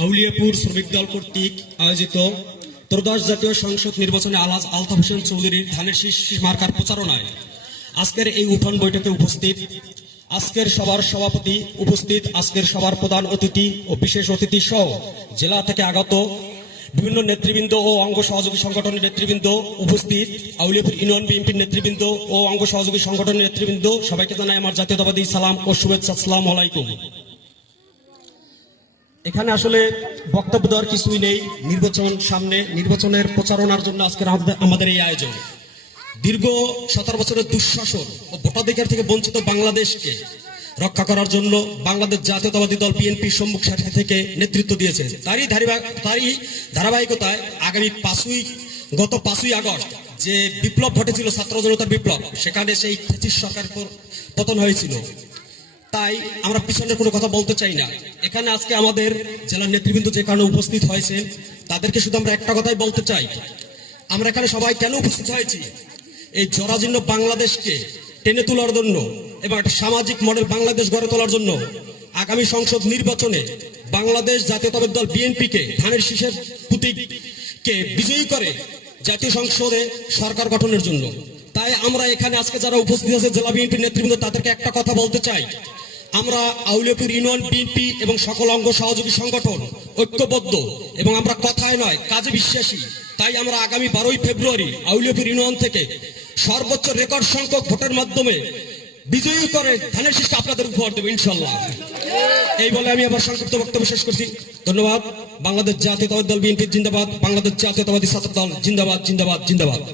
আউলিয়াপুর শ্রমিক দল কর্তৃক আয়োজিত ত্রয়োদশ জাতীয় সংসদ নির্বাচনে আলহাজ আলতাফ হোসেন চৌধুরীর ধানের শীষ মার্কার প্রচারণায় আজকের এই উঠান বৈঠকে উপস্থিত আজকের সভার সভাপতি উপস্থিত আজকের সভার প্রধান অতিথি ও বিশেষ অতিথি সহ জেলা থেকে আগত বিভিন্ন নেতৃবৃন্দ ও অঙ্গ সহযোগী সংগঠনের নেতৃবৃন্দ উপস্থিত আউলিয়াপুর ইউনিয়ন বিএনপির নেতৃবৃন্দ ও অঙ্গ সহযোগী সংগঠনের নেতৃবৃন্দ সবাইকে জানাই আমার জাতীয়তাবাদী সালাম ও শুভেচ্ছা। আসসালামু আলাইকুম। এখানে আসলে বক্তব্য দেওয়ার কিছুই নেই। নির্বাচন সামনে, নির্বাচনের প্রচারণার জন্য আজকের আমাদের এই আয়োজন। দীর্ঘ 17 বছরের দুঃশাসন ও ভোটাধিকার থেকে বঞ্চিত বাংলাদেশকে রক্ষা করার জন্য বাংলাদেশ জাতীয়তাবাদী দল বিএনপি সম্মুখ সারি থেকে নেতৃত্ব দিয়েছে। তারই ধারাবাহিকতায় আগামী গত 5ই আগস্ট যে বিপ্লব ঘটেছিল, ছাত্র জনতার বিপ্লব, সেখানে সেই ফ্যাসিস্ট সরকার পতন হয়েছিল। তাই আমরা পিছনের কোনো কথা বলতে চাই না। এখানে আজকে আমাদের জেলার নেতৃবৃন্দ যে কারণে উপস্থিত হয়েছে তাদেরকে শুধু আমরা একটা কথাই বলতে চাই, আমরা এখানে সবাই কেন উপস্থিত হয়েছি? এই জরাজীর্ণ বাংলাদেশকে টেনে তোলার জন্য এবং একটা সামাজিক মডেল বাংলাদেশ গড়ে তোলার জন্য আগামী সংসদ নির্বাচনে বাংলাদেশ জাতীয়তাবাদী দল বিএনপিকে ধানের শীষের প্রতীককে বিজয়ী করে জাতীয় সংসদে সরকার গঠনের জন্য। তাই আমরা এখানে আজকে যারা উপস্থিত আছে জেলা বিএনপির নেতৃবৃন্দ, তাদেরকে একটা কথা বলতে চাই, আমরা আউলিয়াপুর ইউনিয়ন বিএনপি এবং সকল অঙ্গ সহযোগী সংগঠন ঐক্যবদ্ধ এবং আমরা কথায় নয় কাজে বিশ্বাসী। তাই আমরা আগামী 12ই ফেব্রুয়ারি আউলিয়াপুর ইউনিয়ন থেকে সর্বোচ্চ রেকর্ড সংখ্যক ভোটের মাধ্যমে বিজয়ী করে ধানের শীষকে আপনাদের উপহার দেবো ইনশাল্লাহ। এই বলে আমি আবার সংক্ষিপ্ত বক্তব্য শেষ করছি। ধন্যবাদ। বাংলাদেশ জাতীয়তাবাদী দল বিএনপি জিন্দাবাদ। বাংলাদেশ জাতীয়তাবাদী ছাত্র দল জিন্দাবাদ, জিন্দাবাদ, জিন্দাবাদ।